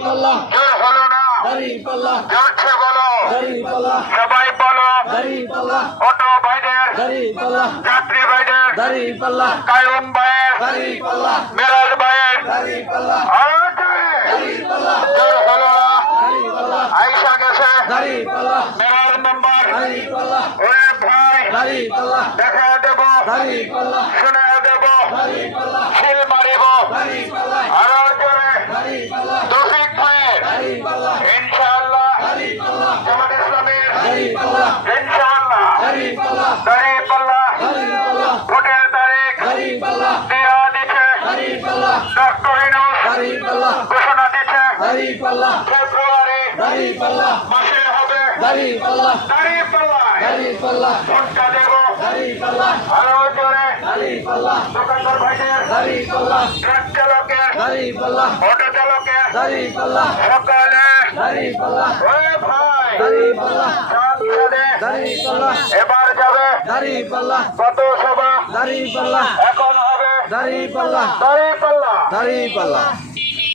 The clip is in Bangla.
পাল্লা জোর হলো না জোরছে বলো সবাই বলো অটো ভাইদের যাত্রী ভাইদের কায়ুম ভাইয়ের মেরাজ ভাইয়ের জোরে। হলো না আইসা গেছে মেরাজ মেম্বার ওরে ভাই দেখা দেব শুনে দেব দাড়ি পাল্লা খিল মারিব দাড়ি পাল্লা আরও জোরে দাড়ি পাল্লা তৌফিক ভাইয়ের দাড়ি পাল্লা ইনশাআল্লাহ দাড়ি পাল্লা জামাত ইসলামের দাড়ি পাল্লা ইনশাআল্লাহ। পাল্লা ভোটের তারিখ। দেয়া দিচ্ছে ডক্টর ইনুস ঘোষণা দিচ্ছে ফেব্রুয়ারি। মাসে হবে। ভোটটা দেব। আরও জোরে। দোকানদার ভাইদের। ট্রাক চালকের। অটো চালকের। সকালে এবার যাবে। কত সভা এখন হবে। দাড়ি পাল্লা দাড়ি পাল্লা দাড়ি পাল্লা